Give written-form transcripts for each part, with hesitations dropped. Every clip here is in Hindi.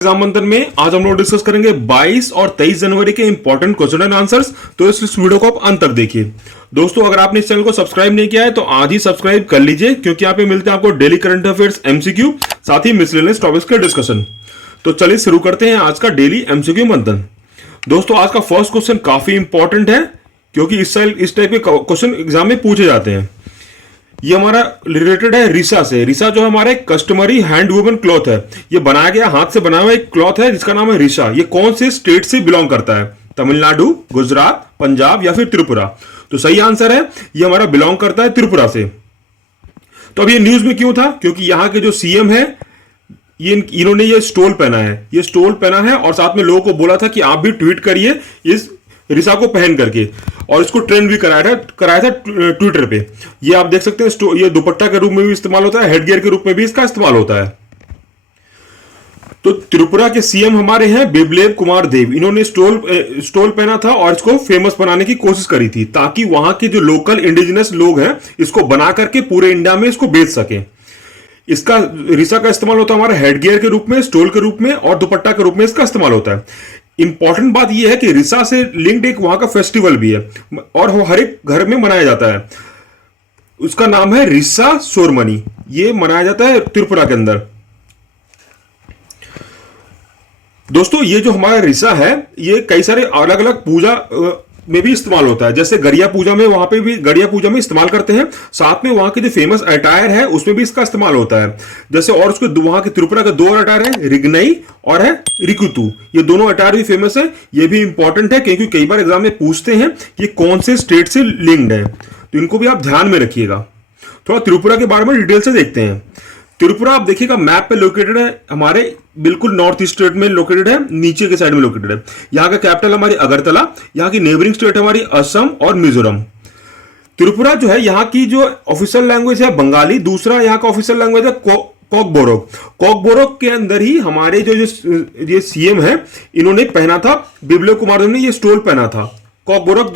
एग्जाम मंथन में आज हम लोग डिस्कस करेंगे 22 और 23 जनवरी के इंपॉर्टेंट क्वेश्चन एंड आंसर्स। तो इस वीडियो को आप अंत तक देखिए। दोस्तों, अगर आपने इस चैनल को सब्सक्राइब नहीं किया है तो आज ही सब्सक्राइब कर लीजिए, क्योंकि यहाँ पे मिलते हैं आपको डेली करंट अफेयर्स एमसीक्यू, साथ ही मिसलेनियस टॉपिक्स के डिस्कशन। तो चलिए शुरू करते हैं आज का डेली एमसीक्यू मंथन। दोस्तों, आज का फर्स्ट क्वेश्चन काफी इंपॉर्टेंट है, क्योंकि इस टाइप के क्वेश्चन एग्जाम में पूछे जाते हैं। ये हमारा रिलेटेड है रिसा से। रिसा जो हमारा एक कस्टमरी हैंड वूवन क्लॉथ है। ये बनाया गया, हाथ से बना हुआ एक क्लॉथ है जिसका नाम है रिसा। ये कौन से स्टेट से बिलोंग करता है? तमिलनाडु, गुजरात, पंजाब या फिर त्रिपुरा? तो सही आंसर है, ये हमारा बिलोंग करता है त्रिपुरा से। तो अब ये न्यूज में क्यों था? क्योंकि यहाँ के जो सीएम है, इन्होंने ये स्टोल पहना है। ये स्टोल पहना है और साथ में लोगों को बोला था कि आप भी ट्वीट करिए इस रिसा को पहन करके, और इसको ट्रेंड भी कराया था ट्विटर पे। ये आप देख सकते हैं, ये दुपट्टा के रूप में भी इस्तेमाल होता है, हेडगियर के रूप में भी इसका इस्तेमाल होता है। तो त्रिपुरा के सीएम हमारे हैं बिप्लब कुमार देव। इन्होंने स्टोल पहना था और इसको फेमस बनाने की कोशिश करी थी, ताकि वहां के जो लोकल इंडिजिनस लोग हैं इसको बना करके पूरे इंडिया में इसको बेच सके। इसका रिसा का इस्तेमाल होता है हमारा हेडगियर के रूप में, स्टोल के रूप में और दुपट्टा के रूप में इसका इस्तेमाल होता है। इंपॉर्टेंट बात यह है कि रिसा से लिंक्ड एक वहां का फेस्टिवल भी है और वो हर एक घर में मनाया जाता है। उसका नाम है रिसा सोरमनी। ये मनाया जाता है त्रिपुरा के अंदर। दोस्तों, ये जो हमारा रिसा है, ये कई सारे अलग अलग पूजा में भी इस्तेमाल होता है। जैसे गरिया पूजा में, वहां पे भी गरिया पूजा में इस्तेमाल करते हैं। साथ में वहां के जो फेमस अटायर है उसमें भी इसका इस्तेमाल होता है। जैसे और उसके वहां के त्रिपुरा के दो अटायर है, रिगनई और है रिकुतु। ये दोनों अटायर भी फेमस है। ये भी इंपॉर्टेंट है, क्योंकि कई बार एग्जाम में पूछते हैं कि कौन से स्टेट से लिंक्ड है, तो इनको भी आप ध्यान में रखिएगा। थोड़ा त्रिपुरा के बारे में डिटेल से देखते हैं। त्रिपुरा आप देखिएगा मैप पे लोकेटेड है, हमारे बिल्कुल नॉर्थ ईस्ट स्टेट में लोकेटेड है, नीचे के साइड में लोकेटेड है। यहाँ का कैपिटल हमारी अगरतला। यहाँ की नेबरिंग स्टेट हमारी असम और मिजोरम। त्रिपुरा जो है, यहाँ की जो ऑफिशियल लैंग्वेज है बंगाली। दूसरा यहाँ का ऑफिशियल लैंग्वेज है कोकबोरोक। कोकबोरोक के अंदर ही हमारे जो ये सीएम है, इन्होंने पहना था, बिप्लब कुमार देव ने ये स्टोल पहना था। कोकबोरोक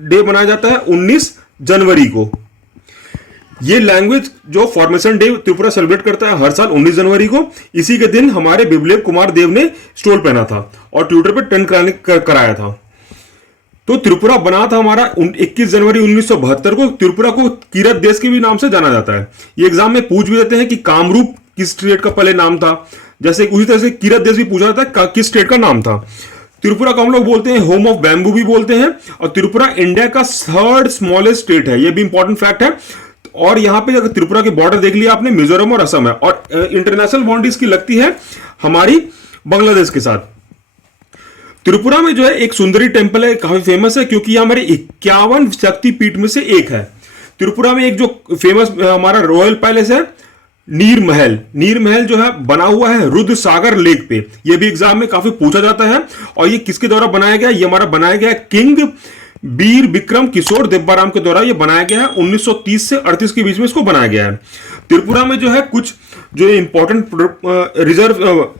डे मनाया जाता है 19 जनवरी को। ये लैंग्वेज जो फॉर्मेशन डे त्रिपुरा सेलिब्रेट करता है हर साल 19 जनवरी को, इसी के दिन हमारे बिप्लब कुमार देव ने स्टोल पहना था और ट्विटर पे ट्रेंड कराया था। तो त्रिपुरा बना था हमारा 21 जनवरी 1972 को। त्रिपुरा को किरत देश के भी नाम से जाना जाता है। ये एग्जाम में पूछ भी देते हैं कि कामरूप किस स्टेट का पहले नाम था। जैसे उसी तरह से किरत देश भी पूछा जाता है किस स्टेट का नाम था। त्रिपुरा को हम लोग बोलते हैं होम ऑफ बैम्बू भी बोलते हैं। और त्रिपुरा इंडिया का 3rd स्मॉलेस्ट स्टेट है। ये भी इंपॉर्टेंट फैक्ट है। और यहां पे अगर त्रिपुरा के बॉर्डर देख लिया आपने, मिजोरम और असम है, और इंटरनेशनल बाउंड्री इसकी लगती है हमारी बांग्लादेश के साथ। त्रिपुरा में जो है एक सुंदरी टेंपल है, काफी फेमस है, क्योंकि यह हमारे 51 शक्तिपीठ में से एक है। त्रिपुरा में एक जो फेमस हमारा रॉयल पैलेस है, नीर महल। नीर महल जो है बना हुआ है रुद्र सागर लेक पे। यह भी एग्जाम में काफी पूछा जाता है। और ये किसके द्वारा बनाया गया? ये हमारा बनाया गया है किंग वीर विक्रम किशोर देब्बाराम के द्वारा ये बनाया गया है। 1930 से 38 के बीच में इसको बनाया गया है। त्रिपुरा में जो है कुछ जो इंपॉर्टेंट रिजर्व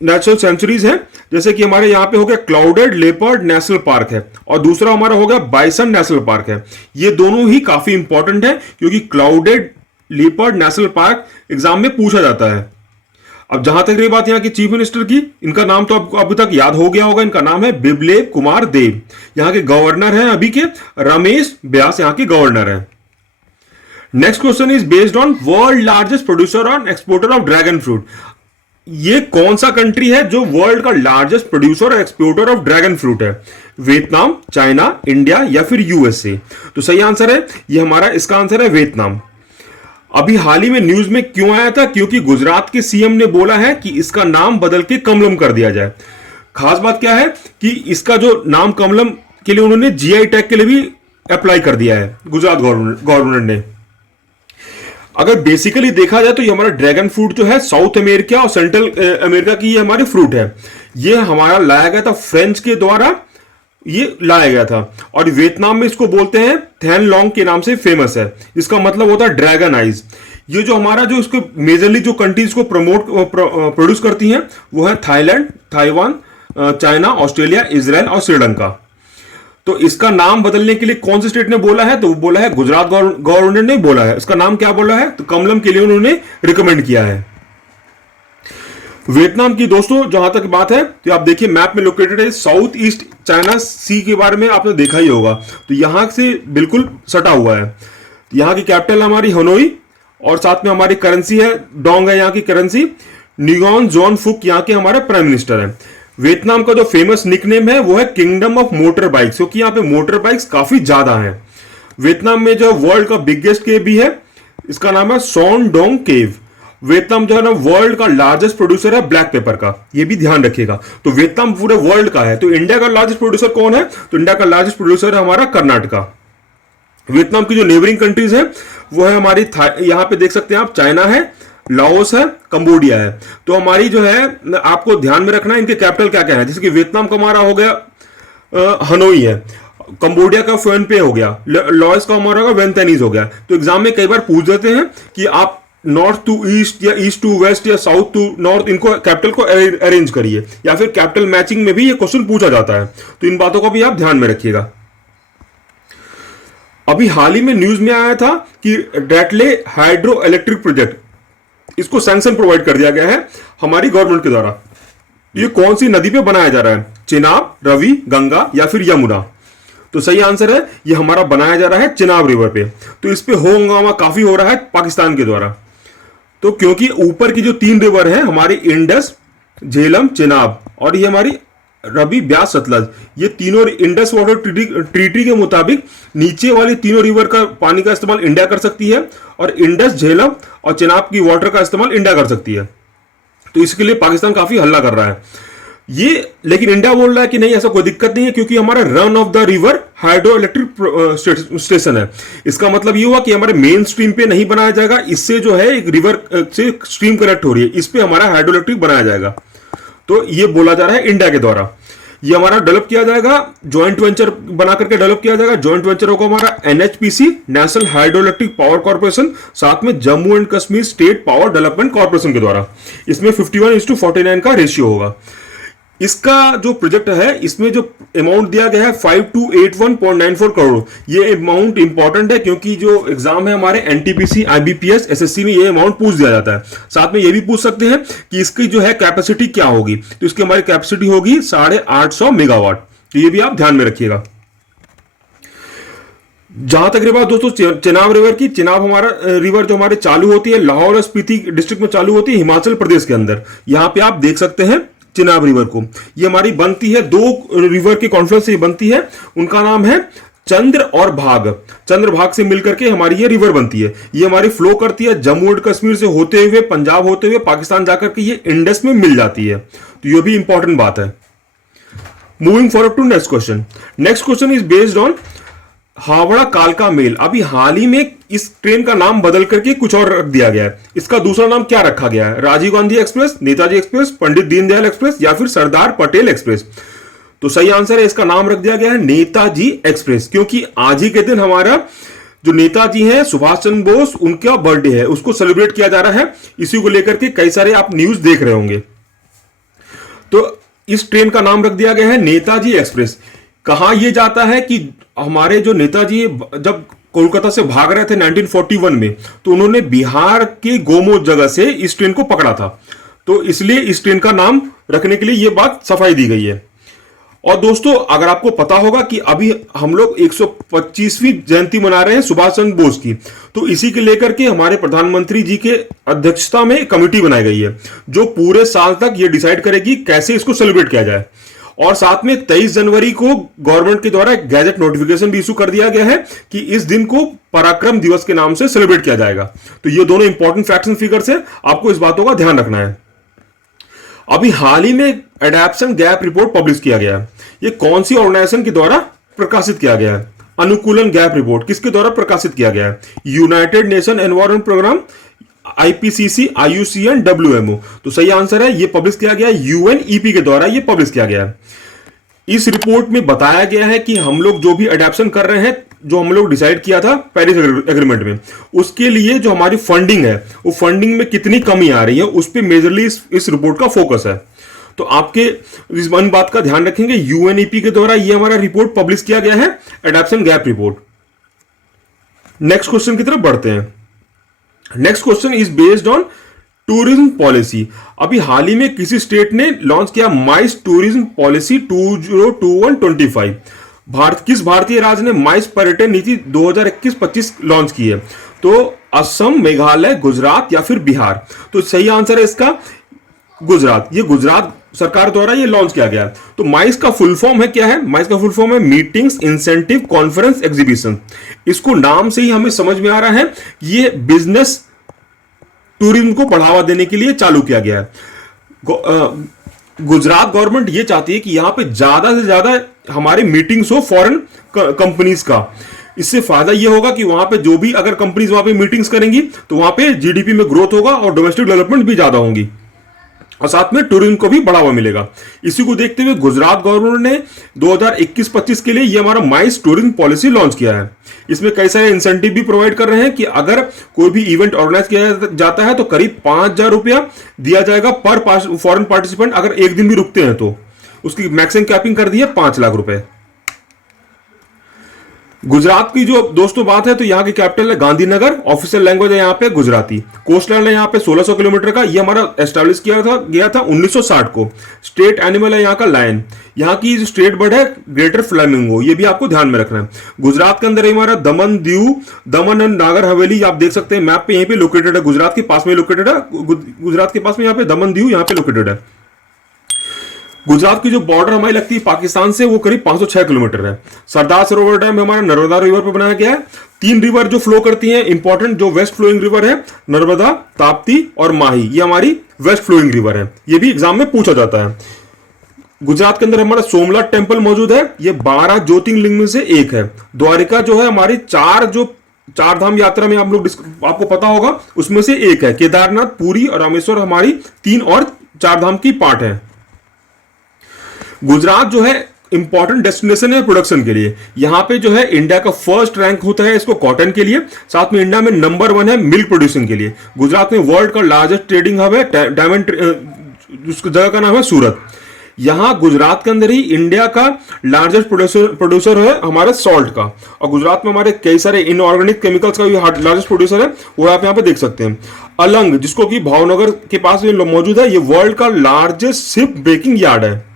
नेचुरल सेंचुरीज है, जैसे कि हमारे यहाँ पे हो गया क्लाउडेड लेपर्ड नेशनल पार्क है, और दूसरा हमारा हो गया बाइसन नेशनल पार्क है। ये दोनों ही काफी इंपॉर्टेंट है, क्योंकि clouded leopard national park exam में पूछा जाता है। अब जहां तक रही बात यहाँ की चीफ मिनिस्टर की, इनका नाम तो आपको अभी तक याद हो गया होगा। इनका नाम है बिप्लब कुमार देव। यहाँ के गवर्नर हैं अभी के रमेश व्यास, यहाँ के गवर्नर हैं। Next question is based on world largest producer और एक्सपोर्टर ऑफ ड्रैगन फ्रूट। ये कौन सा कंट्री है जो वर्ल्ड का लार्जेस्ट प्रोड्यूसर और एक्सपोर्टर ऑफ ड्रैगन फ्रूट है? वियतनाम, चाइना, इंडिया या फिर यूएसए? तो सही आंसर है ये हमारा, इसका आंसर है वियतनाम। अभी हाल ही में न्यूज में क्यों आया था? क्योंकि गुजरात के सीएम ने बोला है कि इसका नाम बदल के कमलम कर दिया जाए। खास बात क्या है कि इसका जो नाम कमलम के लिए उन्होंने जीआई टैग के लिए भी अप्लाई कर दिया है गुजरात गवर्नमेंट ने। अगर बेसिकली देखा जाए तो ये हमारा ड्रैगन फ्रूट जो है साउथ अमेरिका और सेंट्रल अमेरिका की ये हमारी फ्रूट है। ये हमारा लाया गया था फ्रेंच के द्वारा, ये लाया गया था। और वियतनाम में इसको बोलते हैं थैन लॉन्ग के नाम से फेमस है। इसका मतलब होता है ड्रैगन आइज। ये जो हमारा जो इसको मेजरली जो कंट्रीज को प्रोड्यूस करती हैं वो है Thailand, Taiwan, China, Australia, Israel और श्रीलंका। तो इसका नाम बदलने के लिए कौन से स्टेट ने बोला है? तो वो बोला है गुजरात गवर्नमेंट ने बोला है। इसका नाम क्या बोला है? तो कमलम के लिए उन्होंने रिकमेंड किया है। वियतनाम की दोस्तों जहां तक बात है तो आप देखिए मैप में लोकेटेड है, साउथ ईस्ट चाइना सी के बारे में आपने देखा ही होगा, तो यहां से बिल्कुल सटा हुआ है। यहाँ की कैपिटल हमारी हनोई और साथ में हमारी करेंसी है डोंग है यहाँ की करेंसी। निगॉन जॉन फुक यहाँ के हमारे प्राइम मिनिस्टर हैं। वियतनाम का जो फेमस निकनेम है वो है किंगडम ऑफ मोटर बाइक्स, क्योंकि यहाँ पे मोटर बाइक्स काफी ज्यादा हैं। वियतनाम में जो वर्ल्ड का बिगेस्ट केव भी है, इसका नाम है सोन डोंग केव। वियतनाम जो है ना वर्ल्ड का लार्जेस्ट प्रोड्यूसर है ब्लैक पेपर का, ये भी ध्यान रखिएगा। तो वियतनाम पूरे वर्ल्ड का है। तो इंडिया का लार्जेस्ट प्रोड्यूसर कौन है? तो इंडिया का लार्जेस्ट प्रोड्यूसर है हमारा कर्नाटका। वियतनाम की जो नेबरिंग कंट्रीज है वो है हमारी यहां पे देख सकते हैं आप, चाइना है, लाओस है, कंबोडिया है। तो हमारी जो है आपको ध्यान में रखना है इनके कैपिटल क्या क्या है। जैसे कि वियतनाम का हमारा हो गया हनोई है, कंबोडिया का फोन पे हो गया, लाओस का हमारा वेंटेनीज हो गया। तो एग्जाम में कई बार पूछ देते हैं कि आप नॉर्थ टू ईस्ट या ईस्ट टू वेस्ट या साउथ टू नॉर्थ, इनको कैपिटल को अरेंज करिए, या फिर कैपिटल मैचिंग में भी ये क्वेश्चन पूछा जाता है। तो इन बातों को भी आप ध्यान में रखिएगा। अभी हाल ही में न्यूज में आया था कि डैटले हाइड्रो इलेक्ट्रिक प्रोजेक्ट, इसको सैंक्शन प्रोवाइड कर दिया गया है हमारी गवर्नमेंट के द्वारा। ये कौन सी नदी पे बनाया जा रहा है? चिनाब, रवि, गंगा या फिर यमुना? तो सही आंसर है ये हमारा बनाया जा रहा है चिनाब रिवर पे। तो इस पे हो हंगामा काफी हो रहा है पाकिस्तान के द्वारा। तो क्योंकि ऊपर की जो 3 रिवर है हमारी इंडस, झेलम, चिनाब और ये हमारी रवि, ब्यास, सतलज, ये तीनों इंडस वाटर ट्रीटी के मुताबिक नीचे वाली तीनों रिवर का पानी का इस्तेमाल इंडिया कर सकती है, और इंडस, झेलम और चिनाब की वाटर का इस्तेमाल इंडिया कर सकती है। तो इसके लिए पाकिस्तान काफी हल्ला कर रहा है ये, लेकिन इंडिया बोल रहा है कि नहीं ऐसा कोई दिक्कत नहीं है, क्योंकि हमारा run of the river hydro electric station है। इसका मतलब ये हुआ कि हमारे मेन स्ट्रीम पे नहीं बनाया जाएगा, इससे जो है एक रिवर से स्ट्रीम कनेक्ट हो रही है, इस पे हमारा हाइड्रो इलेक्ट्रिक बनाया जाएगा। तो ये बोला जा रहा है इंडिया के द्वारा। ये हमारा डेवलप किया जाएगा, ज्वाइंट वेंचर बना करके डेवलप किया जाएगा। ज्वाइंट वेंचर होगा हमारा NHPC, national hydro electric power corporation, साथ में Jammu and Kashmir state power development corporation के द्वारा। इसमें 51:49 का रेशियो होगा। इसका जो प्रोजेक्ट है इसमें जो अमाउंट दिया गया है 5281.94 करोड़, ये अमाउंट इंपॉर्टेंट है क्योंकि जो एग्जाम है हमारे एनटीपीसी, आईबीपीएस, एसएससी में ये अमाउंट पूछ दिया जाता है। साथ में ये भी पूछ सकते हैं कि इसकी जो है कैपेसिटी क्या होगी, तो इसकी हमारी कैपेसिटी होगी 850 मेगावाट। तो ये भी आप ध्यान में रखिएगा। जहां तक रही बात दोस्तों चिनाब रिवर की, चिनाब हमारा रिवर जो हमारे चालू होती है लाहौर और स्पीति डिस्ट्रिक्ट में चालू होती है हिमाचल प्रदेश के अंदर। यहां पे आप देख सकते हैं चिनाब रिवर को, ये हमारी बनती है 2 रिवर के कॉन्फ्लुएंस से बनती है। उनका नाम है चंद्र और भाग। चंद्र भाग से मिलकर के हमारी ये रिवर बनती है। ये हमारी फ्लो करती है जम्मू एंड कश्मीर से होते हुए, पंजाब होते हुए पाकिस्तान जाकर के ये इंडस में मिल जाती है। तो ये भी इंपॉर्टेंट बात है। Moving forward to next question. Next question is based on Howrah कालका मेल। अभी हाल ही में इस ट्रेन का नाम बदल करके कुछ और रख दिया गया है। इसका दूसरा नाम क्या रखा गया है? Rajiv Gandhi express, Netaji express, Pandit Deendayal express या फिर सरदार पटेल एक्सप्रेस? तो सही आंसर है इसका नाम रख दिया गया है नेताजी एक्सप्रेस, क्योंकि आज ही के दिन हमारा जो नेताजी हैं सुभाष चंद्र बोस, उनका बर्थडे है, उसको सेलिब्रेट किया जा रहा है। इसी को लेकर के कई सारे आप न्यूज देख रहे होंगे। तो इस ट्रेन का नाम रख दिया गया है नेताजी एक्सप्रेस। कहां यह जाता है कि हमारे जो नेताजी जब कोलकाता से भाग रहे थे 1941 में, तो उन्होंने बिहार के गोमो जगह से इस ट्रेन को पकड़ा था। तो इसलिए इस ट्रेन का नाम रखने के लिए यह बात सफाई दी गई है। और दोस्तों अगर आपको पता होगा कि अभी हम लोग 125वीं जयंती मना रहे हैं सुभाष चंद्र बोस की, तो इसी के लेकर के हमारे प्रधानमंत्री जी के अध्यक्षता में कमेटी बनाई गई है जो पूरे साल तक ये डिसाइड करेगी कैसे इसको सेलिब्रेट किया जाए। और साथ में 23 जनवरी को गवर्नमेंट के द्वारा एक गैजेट नोटिफिकेशन भी इशू कर दिया गया है कि इस दिन को पराक्रम दिवस के नाम से सेलिब्रेट किया जाएगा। तो ये दोनों इंपॉर्टेंट फैक्ट्स एंड फिगर्स हैं, आपको इस बातों का ध्यान रखना है। अभी हाल ही में एडेप्शन गैप रिपोर्ट पब्लिश किया गया है। ये कौन सी ऑर्गेनाइजेशन के द्वारा प्रकाशित किया गया है? अनुकूलन गैप रिपोर्ट किसके द्वारा प्रकाशित किया गया है? United Nation Environment Programme, IPCC, IUCN, WMO. तो सही आंसर है ये पब्लिश किया गया है यूएनईपी के द्वारा, ये पब्लिश किया गया है। इस रिपोर्ट में बताया गया है कि हम लोग जो भी अडेप्शन कर रहे हैं, जो हम लोग डिसाइड किया था पेरिस एग्रीमेंट में, उसके लिए जो हमारी फंडिंग है वो फंडिंग में कितनी कमी आ रही है उस पर मेजरली इस रिपोर्ट का फोकस है। तो आपके इस वन बात का ध्यान रखेंगे, यूएनईपी के द्वारा ये हमारा रिपोर्ट पब्लिश किया गया है, adaptation gap report. Next question की तरफ बढ़ते हैं। Next question is based on tourism policy, अभी हाल ही में किसी स्टेट ने लॉन्च किया माइस टूरिज्म पॉलिसी 2021-25। किस भारतीय राज्य ने माइस पर्यटन नीति 2021-25 लॉन्च की है? तो असम, मेघालय, गुजरात या फिर बिहार? तो सही आंसर है इसका गुजरात। ये गुजरात सरकार द्वारा ये लॉन्च किया गया। तो माइस का फुल फॉर्म है क्या है? माइस का फुल फॉर्म है मीटिंग्स, इंसेंटिव, कॉन्फ्रेंस, एग्जीबिशन। इसको नाम से ही हमें समझ में आ रहा है ये बिजनेस टूरिज्म को बढ़ावा देने के लिए चालू किया गया है। गुजरात गवर्नमेंट ये चाहती है कि यहां पे ज्यादा से ज्यादा हमारे मीटिंग्स हो फॉरेन कंपनीज का। इससे फायदा ये होगा कि वहां पे जो भी अगर कंपनीज वहां पे मीटिंग्स करेंगी तो वहां पे जीडीपी में ग्रोथ होगा और डोमेस्टिक डेवलपमेंट भी ज्यादा होंगी और साथ में टूरिज्म को भी बढ़ावा मिलेगा। इसी को देखते हुए गुजरात गवर्नमेंट ने 2021-25 के लिए ये हमारा माइस टूरिज्म पॉलिसी लॉन्च किया है। इसमें कई सारे इंसेंटिव भी प्रोवाइड कर रहे हैं कि अगर कोई भी इवेंट ऑर्गेनाइज किया जाता है तो करीब 5,000 रुपया दिया जाएगा पर फॉरेन पार्टिसिपेंट, अगर एक दिन भी रुकते हैं तो। उसकी मैक्सिमम कैपिंग कर दी है 5 लाख रुपए। गुजरात की जो दोस्तों बात है तो यहाँ की कैपिटल है गांधीनगर, ऑफिशियल लैंग्वेज है यहाँ पे गुजराती, कोस्टल है यहाँ पे 1600 किलोमीटर का, ये हमारा एस्टेब्लिश किया था गया था 1960 को। स्टेट एनिमल है यहाँ का लायन, यहाँ की जो स्टेट बर्ड है ग्रेटर फ्लेमिंगो, ये भी आपको ध्यान में रखना है। गुजरात के अंदर हमारा दमन दीव, दमन एंड नागर हवेली, आप देख सकते हैं मैप पे यहीं पे लोकेटेड है, गुजरात के पास में लोकेटेड है। गुजरात के पास में यहाँ पे दमन दीव यहाँ पे लोकेटेड है। गुजरात की जो बॉर्डर हमारी लगती है पाकिस्तान से वो करीब 506 किलोमीटर है। सरदार सरोवर डैम हमारा नर्मदा रिवर पर बनाया गया है। 3 रिवर जो फ्लो करती हैं इंपॉर्टेंट, जो वेस्ट फ्लोइंग रिवर है नर्मदा, ताप्ती और माही, ये हमारी वेस्ट फ्लोइंग रिवर है। ये भी एग्जाम में पूछा जाता है। गुजरात के अंदर हमारा सोमनाथ टेम्पल मौजूद है, ये 12 ज्योतिर्लिंग में से एक है। द्वारिका जो है हमारी चार धाम यात्रा में आप लोग आपको पता होगा उसमें से एक है। केदारनाथ, पुरी और रामेश्वर हमारी 3 और 4 धाम की पार्ट है। गुजरात जो है इंपॉर्टेंट डेस्टिनेशन है प्रोडक्शन के लिए। यहां पे जो है इंडिया का फर्स्ट रैंक होता है इसको कॉटन के लिए, साथ में इंडिया में नंबर 1 है मिल्क प्रोड्यूसिंग के लिए। गुजरात में वर्ल्ड का लार्जेस्ट ट्रेडिंग हब है, डायमंड उस जगह का नाम है सूरत। यहां गुजरात के अंदर ही इंडिया का लार्जेस्ट प्रोड्यूसर है हमारे सॉल्ट का, और गुजरात में हमारे कई सारे इनऑर्गेनिक केमिकल्स का भी लार्जेस्ट प्रोड्यूसर है, वो आप यहां पे देख सकते हैं। अलंग, जिसको कि भावनगर के पास मौजूद है, ये वर्ल्ड का लार्जेस्ट शिप ब्रेकिंग यार्ड है।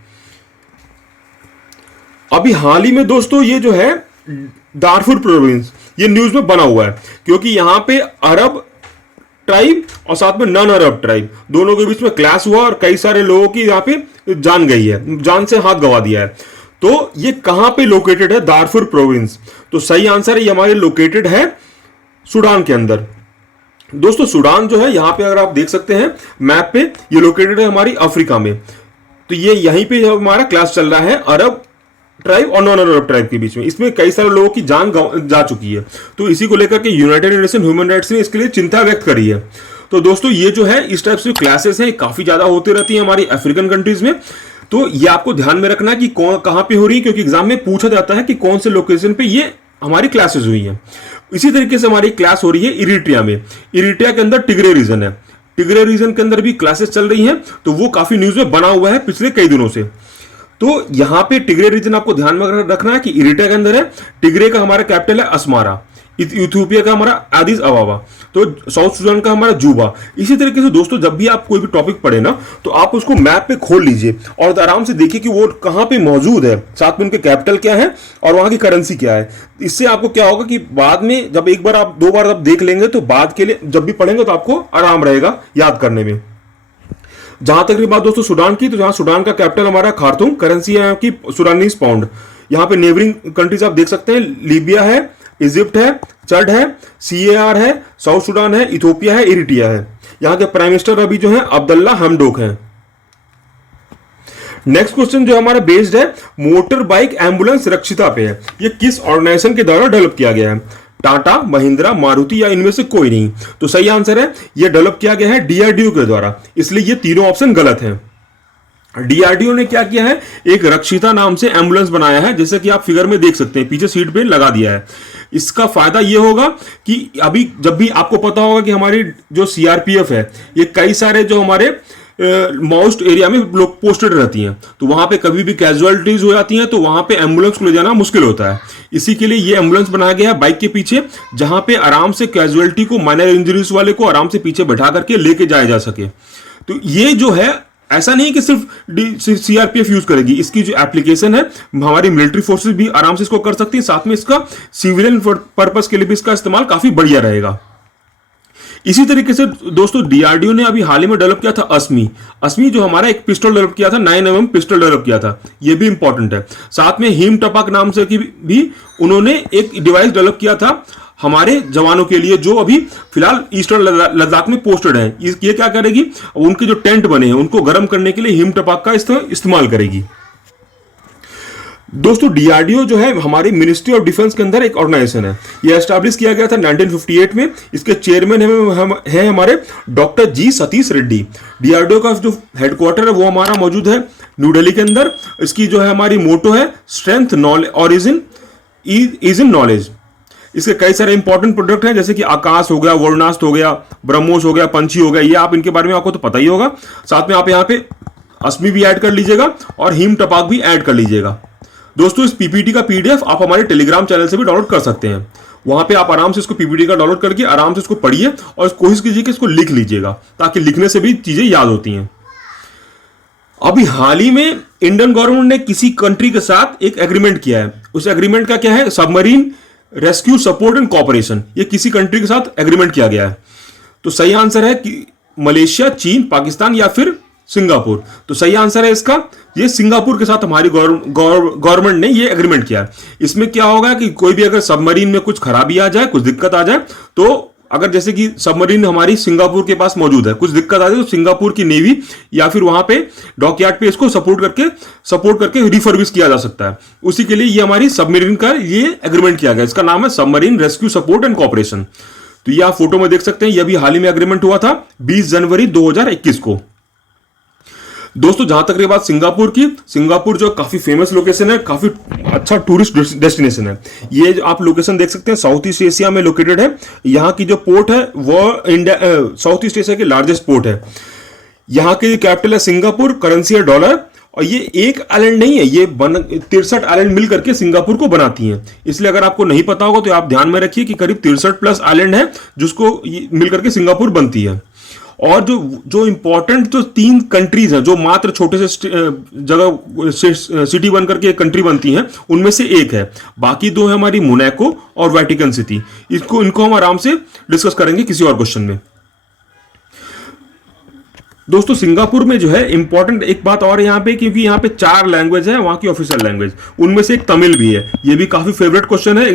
अभी हाल ही में दोस्तों ये जो है दारफुर प्रोविंस, ये न्यूज में बना हुआ है क्योंकि यहां पे अरब ट्राइब और साथ में नॉन अरब ट्राइब दोनों के बीच में क्लैश हुआ और कई सारे लोगों की यहां पे जान गई है, जान से हाथ गंवा दिया है। तो ये कहां पे लोकेटेड है दारफुर प्रोविंस? तो सही आंसर है ये हमारे लोकेटेड है सूडान के अंदर। दोस्तों सूडान जो है यहां पे अगर आप देख सकते हैं मैप पे, ये लोकेटेड है हमारी अफ्रीका में। तो ये यहीं पे हमारा क्लास चल रहा है अरब ट्राइब और नॉन अरब ट्राइब के बीच में। इसमें कई सारे लोगों की जान जा चुकी है, तो इसी को लेकर के यूनाइटेड नेशन ह्यूमन राइट्स ने इसके लिए चिंता व्यक्त करी है। तो दोस्तों ये जो है इस टाइप से क्लासेस हैं काफी ज्यादा होती रहती हैं हमारी अफ्रीकन कंट्रीज में। तो ये आपको ध्यान में रखना है कि कहां पे हो रही है, क्योंकि एग्जाम में पूछा जाता है कि कौन से लोकेशन पे ये हमारी क्लासेस हुई हैं। इसी तरीके से हमारी क्लास हो रही है इरिट्रिया में। इरिट्रिया के अंदर टिग्रे रीजन है, टिग्रे रीजन के अंदर भी क्लासेस चल रही हैं, तो वो काफी न्यूज में बना हुआ है पिछले कई दिनों से। तो यहां पे टिग्रे रीजन आपको ध्यान में रखना है कि इरिट्रिया के अंदर है। टिग्रे का हमारा कैपिटल है अस्मारा, इथियोपिया का हमारा एडिस अबाबा, तो साउथ सुडान का हमारा जूबा। इसी तरीके से दोस्तों जब भी आप कोई भी टॉपिक पढ़े ना तो आप उसको मैप पे खोल लीजिए और आराम से देखिए कि वो कहां पे मौजूद है, साथ में उनके कैपिटल क्या है और वहां की करेंसी क्या है। इससे आपको क्या होगा कि बाद में जब एक बार आप 2 बार आप देख लेंगे तो बाद के लिए जब भी पढ़ेंगे तो आपको आराम रहेगा याद करने में। जहां तक की बात दोस्तों सूडान की, तो जहां सूडान का कैपिटल हमारा खार्तूम, करेंसी है की सूडानीज पाउंड। यहाँ पे नेबरिंग कंट्रीज आप देख सकते हैं, लीबिया है, इजिप्ट है, चड है, CAR है, साउथ सूडान है, इथियोपिया है, इरिट्रिया है। यहाँ के प्राइम मिनिस्टर अभी जो है अब्दुल्ला हमडोक है। नेक्स्ट क्वेश्चन जो हमारा बेस्ड है मोटर बाइक एम्बुलेंस रक्षिता पे है। ये किस ऑर्गेनाइजेशन के द्वारा डेवलप किया गया है? टाटा, महिंद्रा, मारुति या इनमें से कोई नहीं? तो सही आंसर है ये डेवलप किया गया है DRDO के द्वारा, इसलिए ये तीनों ऑप्शन गलत हैं। DRDO ने क्या किया है, एक रक्षिता नाम से एम्बुलेंस बनाया है, जैसे कि आप फिगर में देख सकते हैं, पीछे सीट पे लगा दिया है। इसका फायदा ये होगा कि अभी जब भी आपको पता होगा कि हमारी जो CRPF है ये कई सारे जो हमारे मोस्ट एरिया में लोग पोस्टेड रहती हैं, तो वहां पे कभी भी कैजुअलिटीज हो जाती हैं तो वहां पे एम्बुलेंस को ले जाना मुश्किल होता है। इसी के लिए ये एम्बुलेंस बनाया गया है बाइक के पीछे, जहां पे आराम से कैजुअलिटी को, माइनर इंजरीज वाले को आराम से पीछे बैठा करके लेके जाया जा सके। तो ये जो है, ऐसा नहीं कि सिर्फ सीआरपीएफ यूज करेगी, इसकी जो एप्लीकेशन है हमारी मिलिट्री फोर्सेस भी आराम से इसको कर सकती है, साथ में इसका सिविलियन पर्पस के लिए भी इसका इस्तेमाल काफी बढ़िया रहेगा। इसी तरीके से दोस्तों डीआरडीओ ने अभी हाल ही में डेवलप किया था अस्मी। अस्मी जो हमारा एक पिस्टल डेवलप किया था, 9mm पिस्टल डेवलप किया था, ये भी इंपॉर्टेंट है। साथ में हिम टपाक नाम से की भी उन्होंने एक डिवाइस डेवलप किया था हमारे जवानों के लिए, जो अभी फिलहाल ईस्टर्न लद्दाख में पोस्टेड है। ये क्या करेगी, उनके जो टेंट बने हैं उनको गर्म करने के लिए हिम टपाक का इस्तेमाल करेगी। दोस्तों डीआरडीओ जो है हमारी मिनिस्ट्री ऑफ डिफेंस के अंदर एक ऑर्गेनाइजेशन है। यह एस्टैब्लिश किया गया था 1958 में। इसके चेयरमैन है हमारे डॉक्टर जी सतीश रेड्डी। डीआरडीओ का जो हेडक्वार्टर है वो हमारा मौजूद है न्यू दिल्ली के अंदर। इसकी जो है हमारी मोटो है strength knowledge origin is in knowledge. इसके कई सारे इंपॉर्टेंट प्रोडक्ट हैं, जैसे कि आकाश हो गया, वरुणास्त्र हो गया, ब्रह्मोस हो गया, पंछी हो गया, ये आप इनके बारे में आपको तो पता ही होगा। साथ में आप यहाँ पे अस्मी भी ऐड कर लीजिएगा और हिम टपाक भी ऐड कर लीजिएगा। दोस्तों इस पीपीटी का पीडीएफ आप हमारे टेलीग्राम चैनल से भी डाउनलोड कर सकते हैं। वहां पे आप आराम से इसको पीपीटी का डाउनलोड करके आराम से इसको पढ़िए और कोशिश कीजिए कि इसको लिख लीजिएगा, ताकि लिखने से भी चीजें याद होती हैं। अभी हाल ही में इंडियन गवर्नमेंट ने किसी कंट्री के साथ एक एग्रीमेंट किया है। उस एग्रीमेंट का क्या है, submarine rescue support and cooperation. ये किसी कंट्री के साथ एग्रीमेंट किया गया है। तो सही आंसर है कि मलेशिया, चीन, पाकिस्तान या फिर सिंगापुर। तो सही आंसर है इसका, ये सिंगापुर के साथ हमारी गवर्नमेंट ने ये एग्रीमेंट किया है। इसमें क्या होगा कि कोई भी अगर सबमरीन में कुछ खराबी आ जाए, कुछ दिक्कत आ जाए, तो अगर जैसे कि सबमरीन हमारी सिंगापुर के पास मौजूद है, कुछ दिक्कत आ जाए तो सिंगापुर की नेवी या फिर वहां पे डॉकयार्ड पे इसको सपोर्ट करके रिफर्बिश किया जा सकता है। उसी के लिए ये हमारी सबमरीन का ये एग्रीमेंट किया गया। इसका नाम है submarine rescue support and cooperation. तो ये आप फोटो में देख सकते हैं, ये अभी हाल ही में एग्रीमेंट हुआ था 20 जनवरी 2021 को। दोस्तों जहां तक रही बात सिंगापुर की, सिंगापुर जो काफी फेमस लोकेशन है, काफी अच्छा टूरिस्ट डेस्टिनेशन है। ये जो आप लोकेशन देख सकते हैं साउथ ईस्ट एशिया में लोकेटेड है। यहाँ की जो पोर्ट है वो इंडिया साउथ ईस्ट एशिया की लार्जेस्ट पोर्ट है। यहाँ की कैपिटल है सिंगापुर, करेंसी है डॉलर। और ये एक आइलैंड नहीं है, ये 63 आइलैंड मिल करके सिंगापुर को बनाती हैं। इसलिए अगर आपको नहीं पता होगा तो आप ध्यान में रखिए कि करीब 63+ आइलैंड है जिसको मिल करके सिंगापुर बनती है। और जो इंपॉर्टेंट जो 3 कंट्रीज हैं जो मात्र छोटे से जगह सिटी बन करके एक कंट्री बनती हैं, उनमें से एक है। बाकी 2 है हमारी मोनाको और वेटिकन सिटी। इनको हम आराम से डिस्कस करेंगे किसी और क्वेश्चन में। दोस्तों सिंगापुर में जो है इंपॉर्टेंट एक बात और यहाँ पे, क्योंकि यहाँ पे 4 लैंग्वेज है वहां की ऑफिशियल लैंग्वेज, उनमें से एक तमिल भी है। ये भी काफी फेवरेट क्वेश्चन है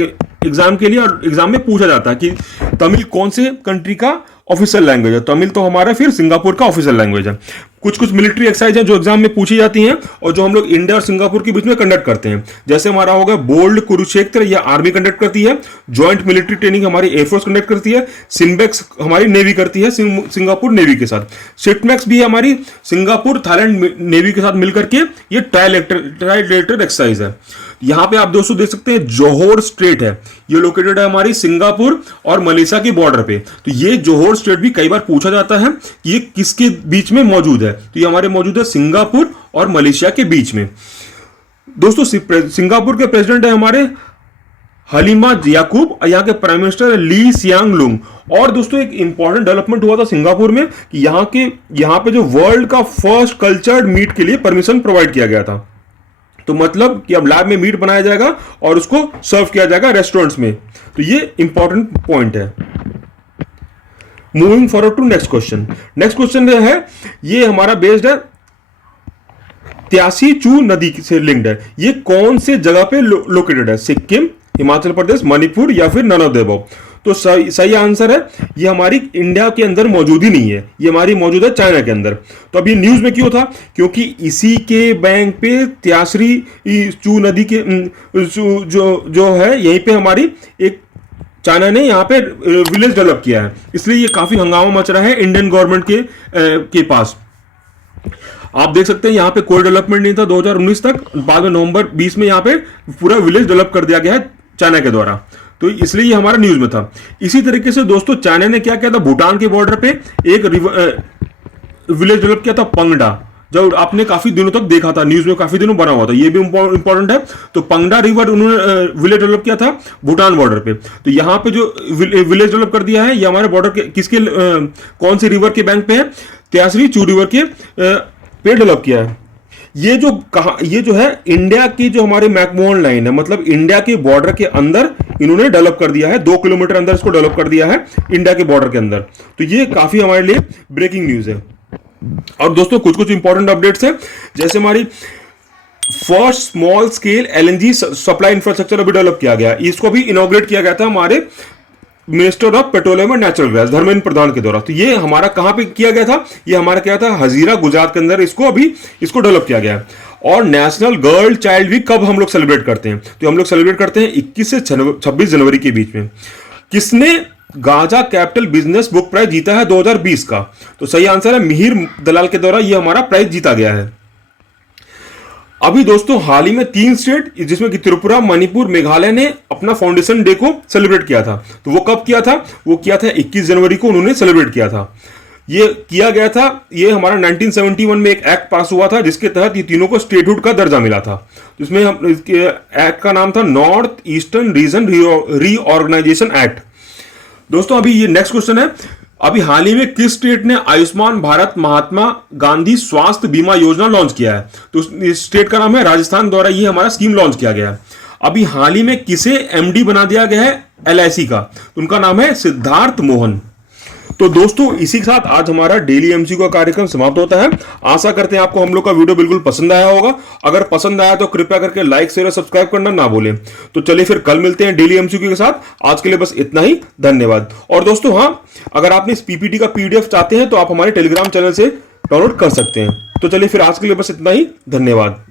एग्जाम के लिए, और एग्जाम में पूछा जाता है कि तमिल कौन से कंट्री का ऑफिशियल लैंग्वेज है। तमिल तो हमारा फिर सिंगापुर का ऑफिशियल लैंग्वेज है। कुछ मिलिट्री एक्सरसाइज है जो एग्जाम में पूछी जाती हैं और जो हम लोग इंडिया और सिंगापुर के बीच में कंडक्ट करते हैं। जैसे हमारा होगा बोल्ड कुरुक्षेत्र, यह आर्मी कंडक्ट करती है। ज्वाइंट मिलिट्री ट्रेनिंग हमारी एयरफोर्स कंडक्ट करती है। सिम्बेक्स हमारी नेवी करती है सिंगापुर नेवी के साथ। सिटमैक्स भी हमारी सिंगापुर थाईलैंड नेवी के साथ मिलकर के ये ट्राइलेटरल एक्सरसाइज है। यहां पे आप दोस्तों देख सकते हैं जोहोर स्ट्रेट है, ये लोकेटेड है हमारी सिंगापुर और मलेशिया के बॉर्डर पे। तो ये जोहोर स्ट्रेट भी कई बार पूछा जाता है कि ये किसके बीच में मौजूद है, तो ये हमारे मौजूद है सिंगापुर और मलेशिया के बीच में। दोस्तों सिंगापुर के प्रेसिडेंट है हमारे हलीमा याकूब, यहाँ के प्राइम मिनिस्टर ली सियांग लुंग। और दोस्तों एक इंपॉर्टेंट डेवलपमेंट हुआ था सिंगापुर में कि यहाँ पे जो वर्ल्ड का फर्स्ट कल्चर्ड मीट के लिए परमिशन प्रोवाइड किया गया था। तो मतलब कि अब लैब में मीट बनाया जाएगा और उसको सर्व किया जाएगा रेस्टोरेंट्स में। तो ये इंपॉर्टेंट पॉइंट है। Moving forward to next question. Next question है, ये हमारा बेस्ड है त्यासी चू नदी से लिंक्ड है। ये कौन से जगह पे लोकेटेड है, सिक्किम, हिमाचल प्रदेश, मणिपुर या फिर नन ऑफ द अबव। तो सही आंसर है ये हमारी इंडिया के अंदर मौजूद ही नहीं है, ये हमारी मौजूद है चाइना के अंदर। तो अभी न्यूज में क्यों था, क्योंकि इसी के बैंक पे त्यासरी चू नदी के जो है यहीं पे हमारी एक चाइना ने यहाँ पे विलेज डेवलप किया है, इसलिए ये काफी हंगामा मच रहा है इंडियन गवर्नमेंट के पास। आप देख सकते हैं यहाँ पे कोई डेवलपमेंट नहीं था 2019 तक, बाद में नवंबर 20 में यहाँ पे पूरा विलेज डेवलप कर दिया गया है चाइना के द्वारा। तो इसलिए ये हमारा न्यूज में था। इसी तरीके से दोस्तों चाइना ने क्या किया था, भूटान के बॉर्डर पे एक विलेज डेवलप किया था पंगडा, जो आपने काफी दिनों तक देखा था, न्यूज में काफी दिनों बना हुआ था, ये भी इंपॉर्टेंट है। तो पंगडा रिवर उन्होंने विलेज डेवलप किया था भूटान बॉर्डर पे। तो यहाँ पे जो विलेज डेवलप कर दिया है ये हमारे बॉर्डर के किसके कौन सी रिवर के बैंक पे है, त्यासरी चू रिवर के पे डेवलप किया है। ये जो है इंडिया की जो हमारे मैकमोहन लाइन है, मतलब इंडिया के बॉर्डर के अंदर इन्होंने डेवलप कर दिया है, 2 किलोमीटर अंदर इसको डेवलप कर दिया है इंडिया के बॉर्डर के अंदर। तो ये काफी हमारे लिए ब्रेकिंग न्यूज है। और दोस्तों कुछ कुछ इंपॉर्टेंट अपडेट्स हैं, जैसे हमारी first small scale LNG supply infrastructure अभी डेवलप किया गया, इसको भी इनॉग्रेट किया गया था हमारे minister of petroleum and natural gas Dharmendra Pradhan के द्वारा। तो ये हमारा कहां पे किया गया था, ये हमारा क्या था, हजीरा गुजरात के अंदर इसको डेवलप किया गया है। और नेशनल गर्ल चाइल्ड वीक कब हम लोग सेलिब्रेट करते हैं, तो हम लोग सेलिब्रेट करते हैं 21 से 26 जनवरी के बीच में। किसने गांजा कैपिटल बिजनेस बुक प्राइज जीता है 2020 का, तो सही आंसर है मिहिर दलाल के द्वारा ये हमारा प्राइज जीता गया है। अभी दोस्तों हाल ही में 3 स्टेट जिसमें कि त्रिपुरा, मणिपुर, मेघालय ने अपना फाउंडेशन डे को सेलिब्रेट किया था। तो वो कब किया था, वो किया था 21 जनवरी को उन्होंने सेलिब्रेट किया था। ये किया गया था, ये हमारा 1971 में एक एक्ट पास हुआ था जिसके तहत ये तीनों को स्टेटहुड का दर्जा मिला था। जिसमें हम इसके एक्ट का नाम था north eastern region reorganisation act. दोस्तों अभी ये नेक्स्ट क्वेश्चन है, अभी हाल ही में किस स्टेट ने आयुष्मान भारत महात्मा गांधी स्वास्थ्य बीमा योजना लॉन्च किया है, तो इस स्टेट का नाम है राजस्थान द्वारा ये हमारा स्कीम लॉन्च किया गया है। अभी हाल ही में किसे एमडी बना दिया गया है एलआईसी का, तो उनका नाम है सिद्धार्थ मोहन। तो दोस्तों इसी के साथ आज हमारा डेली एमसीक्यू का कार्यक्रम समाप्त होता है। आशा करते हैं आपको हम लोग का वीडियो बिल्कुल पसंद आया होगा। अगर पसंद आया तो कृपया करके लाइक शेयर और सब्सक्राइब करना ना भूलें। तो चलिए फिर कल मिलते हैं डेली एमसीक्यू के साथ। आज के लिए बस इतना ही, धन्यवाद। और दोस्तों हाँ, अगर आपने इस पीपीटी का पीडीएफ चाहते हैं तो आप हमारे टेलीग्राम चैनल से डाउनलोड कर सकते हैं। तो चलिए फिर आज के लिए बस इतना ही, धन्यवाद।